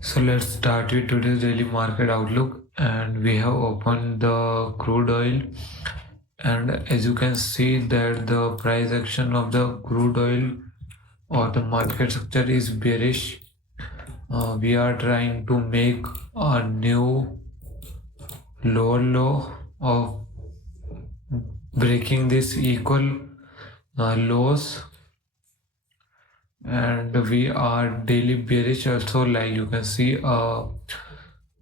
So let's start with today's daily market outlook, and we have opened the crude oil, and as you can see that the price action of the crude oil or the market structure is bearish. We are trying to make a new lower low of breaking this equal lows, and we are daily bearish also, like you can see lower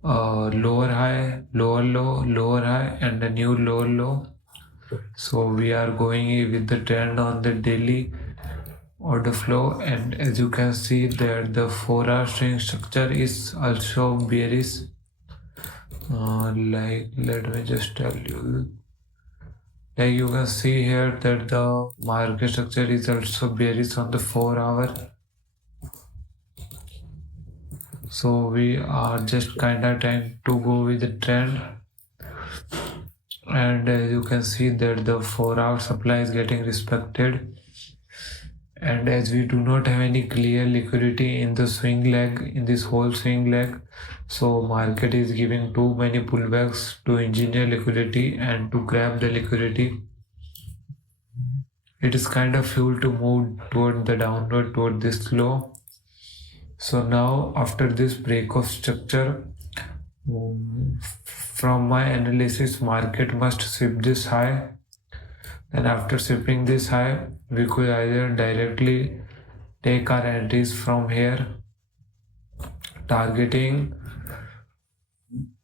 high, lower low, lower high, and a new lower low. So we are going with the trend on the daily order flow, and as you can see that the 4-hour string structure is also bearish. Like let me just tell you, like you can see here that the market structure is also bearish on the 4-hour. So we are just kind of trying to go with the trend, and you can see that the 4-hour supply is getting respected, and as we do not have any clear liquidity in the swing leg, in this whole swing leg, so market is giving too many pullbacks to engineer liquidity and to grab the liquidity. It is kind of fuel to move toward the downward, toward this low. So now after this break of structure, from my analysis, market must sweep this high, and after sweeping this high, we could either directly take our entries from here, targeting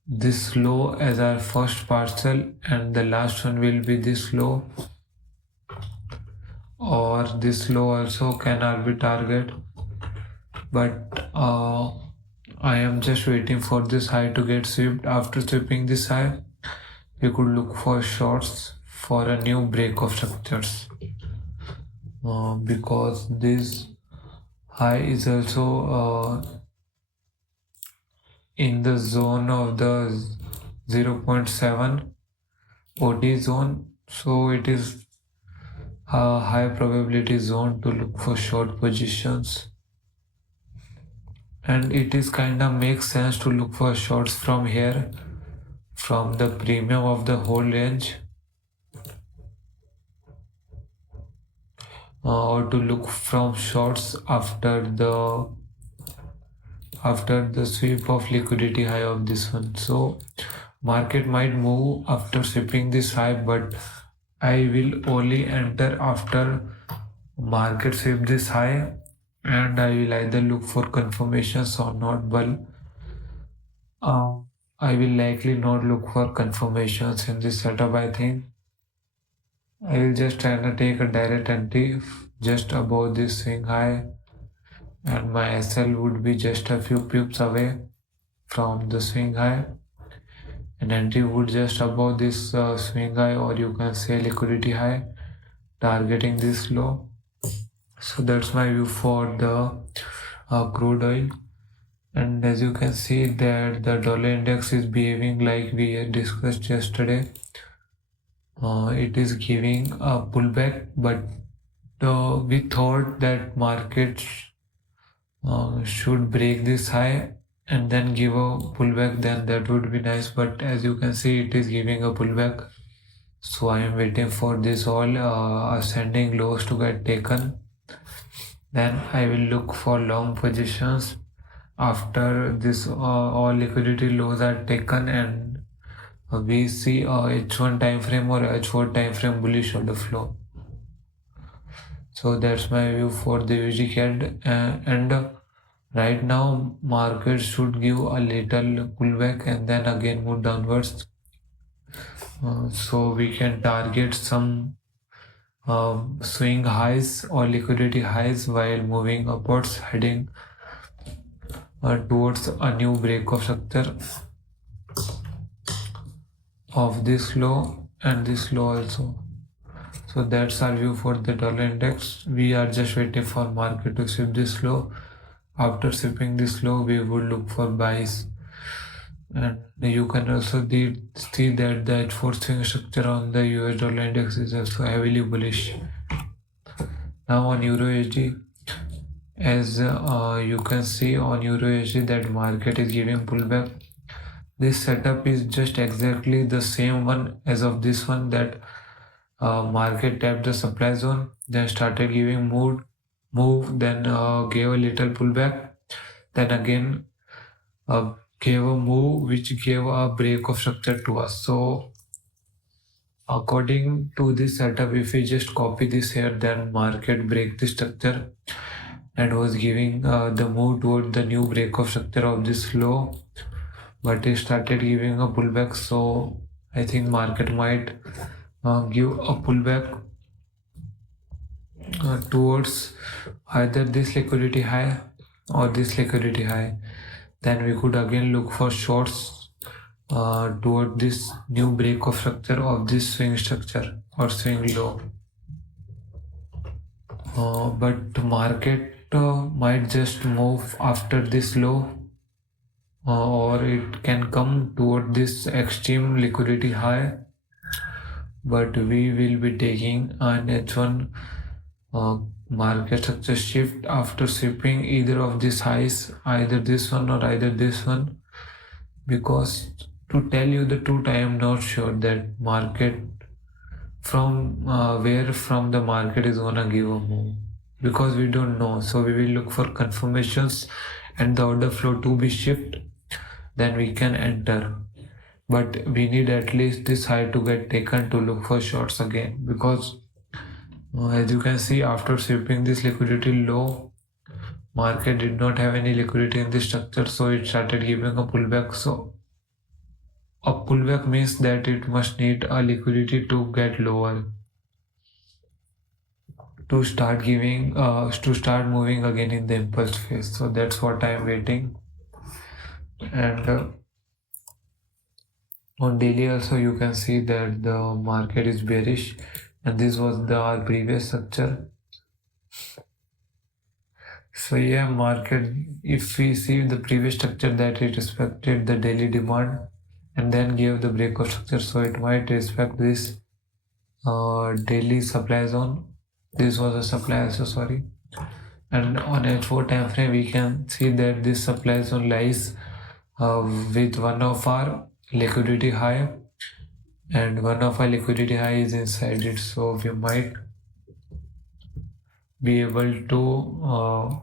this low as our first parcel, and the last one will be this low, or this low also can be target, but I am just waiting for this high to get swept. After sweeping this high, we could look for shorts for a new break of structures, because this high is also in the zone of the 0.7 OD zone, so it is a high probability zone to look for short positions, and it is kind of makes sense to look for shorts from here, from the premium of the whole range, or to look from shorts after the sweep of liquidity high of this one. So market might move after sweeping this high, but I will only enter after market sweep this high, and I will either look for confirmations or not, but I will likely not look for confirmations in this setup. I think I will just try to take a direct entry just above this swing high, and my SL would be just a few pips away from the swing high, and entry would just above this swing high, or you can say liquidity high, targeting this low. So that's my view for the crude oil. And as you can see that the dollar index is behaving like we had discussed yesterday. It is giving a pullback, but we thought that markets should break this high and then give a pullback, then that would be nice, but as you can see it is giving a pullback. So I am waiting for this all ascending lows to get taken, then I will look for long positions after this all liquidity lows are taken, and we see a H1 time frame or H4 time frame bullish order flow. So that's my view for the USD CAD, and right now market should give a little pullback and then again move downwards, so we can target some swing highs or liquidity highs while moving upwards, heading towards a new break of structure of this low and this low also. So that's our view for the dollar index. We are just waiting for market to sweep this low. After sweeping this low, we would look for buys, and you can also see that the H4 swing structure on the US dollar index is also heavily bullish. Now on Euro USD, As you can see on Euro USD that market is giving pullback. This setup is just exactly the same one as of this one, that market tapped the supply zone, then started giving move, then gave a little pullback, then again gave a move which gave a break of structure to us. So according to this setup, if we just copy this here, then market break the structure and was giving the move toward the new break of structure of this low, but it started giving a pullback. So I think market might give a pullback towards either this liquidity high or this liquidity high. Then we could again look for shorts toward this new break of structure of this swing structure or swing low. But market might just move after this low, or it can come toward this extreme liquidity high, but we will be taking an H1 market structure shift after sweeping either of these highs, either this one or either this one, because to tell you the truth, I am not sure that market from where from the market is gonna give a move, because we don't know. So we will look for confirmations and the order flow to be shift, then we can enter. But we need at least this high to get taken to look for shorts again, because as you can see, after sweeping this liquidity low, market did not have any liquidity in this structure, so it started giving a pullback. So a pullback means that it must need a liquidity to get lower to start giving to start moving again in the impulse phase. So that's what I am waiting. And on daily also you can see that the market is bearish, and this was our previous structure. So yeah, market, if we see the previous structure, that it respected the daily demand and then gave the break of structure, so it might respect this daily supply zone. This was a supply also, sorry. And on H4 time frame we can see that this supply zone lies with one of our liquidity high, and one of our liquidity high is inside it, so we might be able to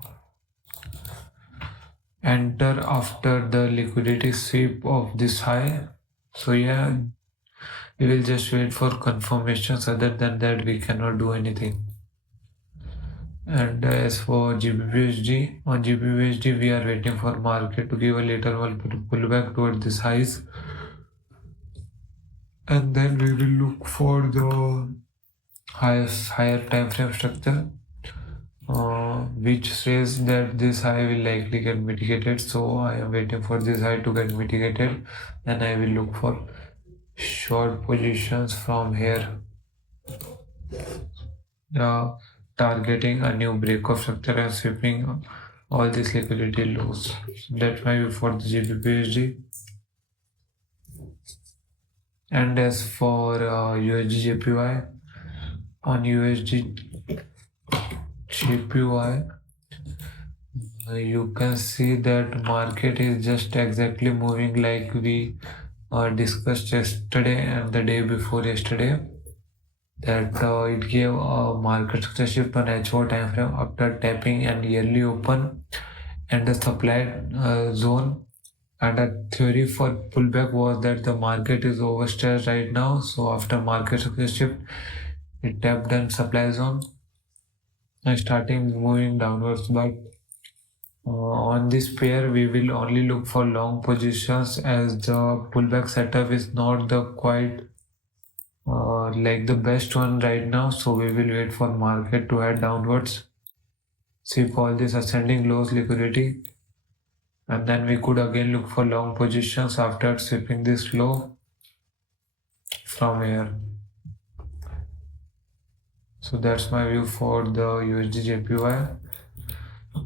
enter after the liquidity sweep of this high. So yeah, we will just wait for confirmations. Other than that, we cannot do anything. And as for GBPUSD, on GBPUSD we are waiting for market to give a later one pullback toward this highs, and then we will look for the higher time frame structure, which says that this high will likely get mitigated. So I am waiting for this high to get mitigated, and I will look for short positions from here, targeting a new break of structure and sweeping all this liquidity lows. That might be for the GBPUSD. And as for USD JPY, on USD JPY, you can see that market is just exactly moving like we discussed yesterday and the day before yesterday, that it gave a market structure shift on H4 time frame after tapping an yearly open and the supply zone. And a theory for pullback was that the market is overstressed right now, so after market structure shift it tapped an supply zone and starting moving downwards. But on this pair we will only look for long positions, as the pullback setup is not the quite like the best one right now. So we will wait for market to head downwards, sweep all this ascending lows liquidity, and then we could again look for long positions after sweeping this low from here. So that's my view for the USD JPY.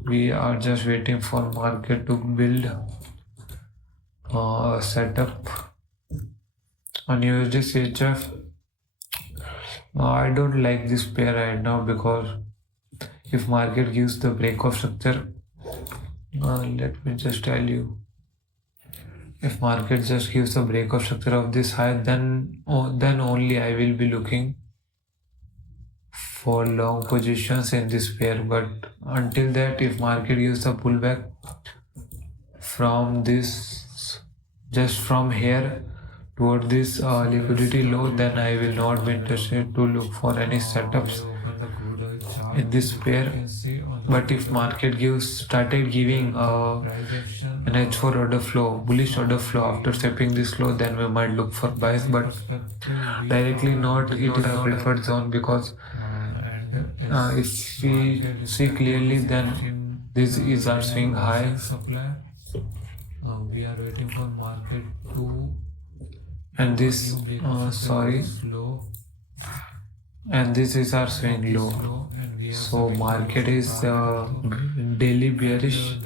We are just waiting for market to build a setup. On USD CHF, I don't like this pair right now, because if market gives the breakout structure, let me just tell you, if market just gives the breakout structure of this high, then only I will be looking for long positions in this pair. But until that, if market gives a pullback from this, just from here toward this liquidity low, then I will not be interested to look for any setups in this pair. But if market started giving an H4 order flow, bullish order flow after stepping this low, then we might look for buys, but directly not. It is a preferred zone, because if we see clearly, then this is our swing high. We are waiting for market to, and this and this is our swing low. So market is daily bearish,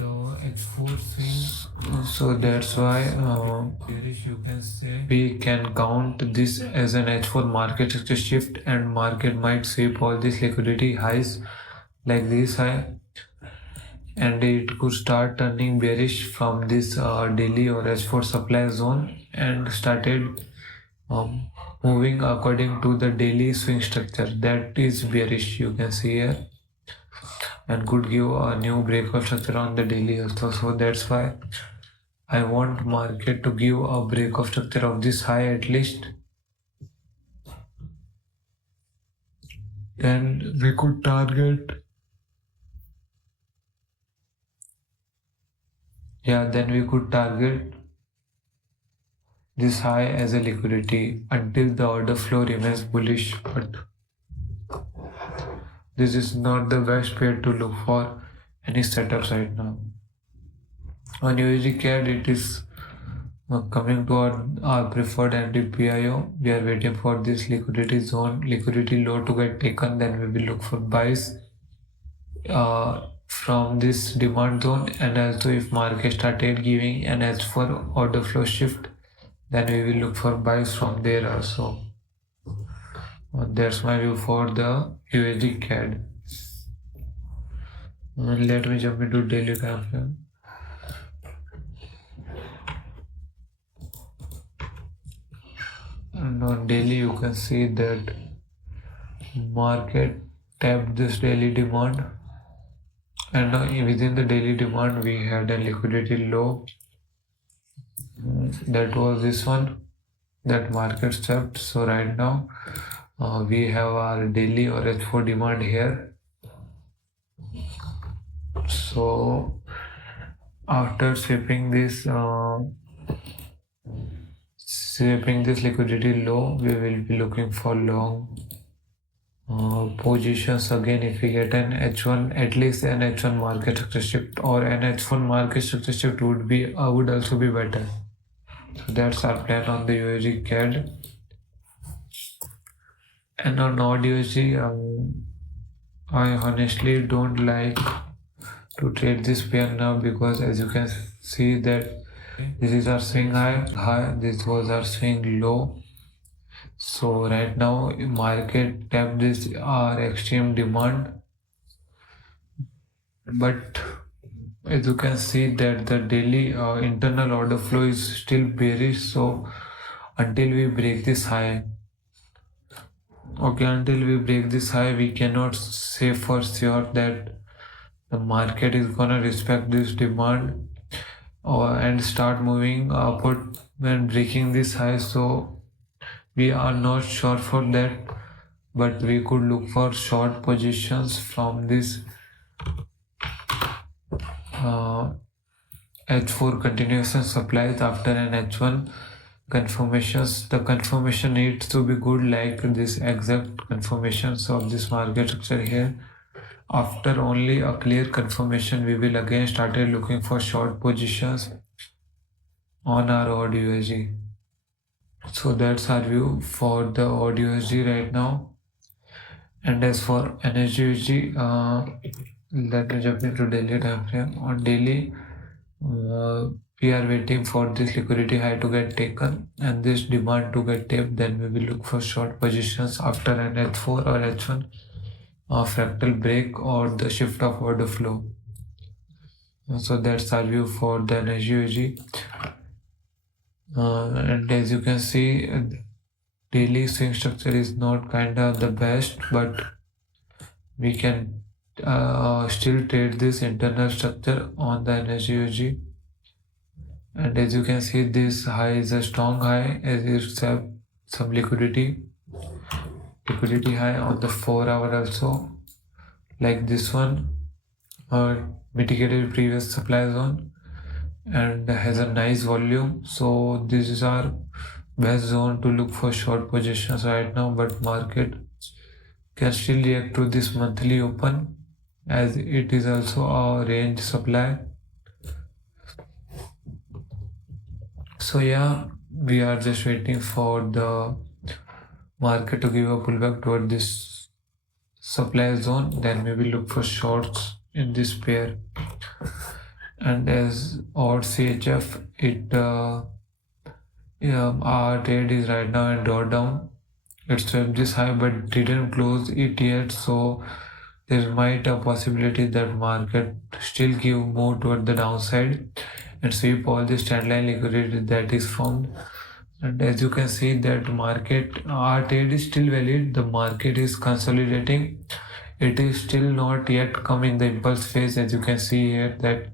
so that's why we can count this as an H4 market structure shift, and market might sweep all these liquidity highs like this high, and it could start turning bearish from this daily or H4 supply zone and started moving according to the daily swing structure. That is bearish, you can see here, and could give a new breakout structure on the daily also. So that's why I want market to give a breakout structure of this high at least. Then we could target, this high as a liquidity until the order flow remains bullish. But this is not the best pair to look for any setups right now. On USD CAD, it is coming to our preferred anti-PIO. We are waiting for this liquidity zone, liquidity low to get taken, then we will look for buys from this demand zone. And also if market started giving an H4 order flow shift, then we will look for buys from there also. That's my view for the USD CAD. Let me jump into daily time frame. And on daily, you can see that market tapped this daily demand, and within the daily demand we had a liquidity low. That was this one that market stepped. So right now we have our daily or H4 demand here. So after sweeping this liquidity low, we will be looking for long positions again. If we get an H1, at least an H1 market structure shift or an H1 market structure shift would also be better. So that's our plan on the USD CAD. And on odd USD, I honestly don't like to trade this pair now, because as you can see that this is our swing high, this was our swing low. So right now market tapped this our extreme demand, but as you can see that the daily internal order flow is still bearish. So until we break this high, we cannot say for sure that the market is gonna respect this demand and start moving upward when breaking this high. So we are not sure for that, but we could look for short positions from this H4 continuation supplies after an H1 confirmations. The confirmation needs to be good, like this exact confirmations of this market structure here. After only a clear confirmation, we will again started looking for short positions on our odd USD. So that's our view for the odd USD right now. And as for NSUSD, let me jump into daily time frame. On daily, we are waiting for this liquidity high to get taken and this demand to get tapped. Then we will look for short positions after an H4 or H1 a fractal break or the shift of order flow. So that's our view for the energy. And as you can see, daily swing structure is not kinda the best, but we can still trade this internal structure on the energy. And as you can see, this high is a strong high as it's have some liquidity high on the 4 hour also, like this one, mitigated previous supply zone and has a nice volume. So this is our best zone to look for short positions right now, but market can still react to this monthly open as it is also a range supply. So yeah, we are just waiting for the market to give a pullback toward this supply zone, then maybe look for shorts in this pair. And as or CHF, our trade is right now in drawdown. It swept this high but didn't close it yet, so there might a possibility that market still give more toward the downside and sweep all this trendline liquidity that is formed. And as you can see that our trade is still valid, the market is consolidating. It is still not yet come in the impulse phase. As you can see here that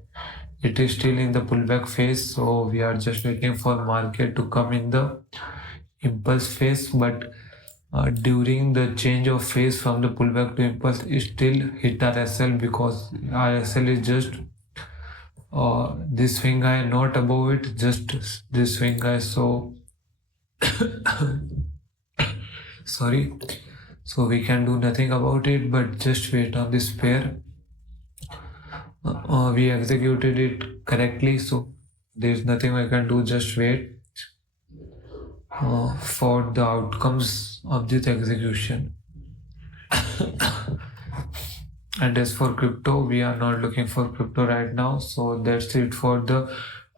it is still in the pullback phase, so we are just waiting for market to come in the impulse phase. But during the change of phase from the pullback to impulse, it still hit our SL because our SL is just this swing high, not above it, just this swing high. So sorry, so we can do nothing about it but just wait on this pair. We executed it correctly, so there's nothing I can do, just wait for the outcomes of this execution. And as for crypto, we are not looking for crypto right now, so that's it for the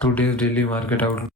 today's daily market outlook.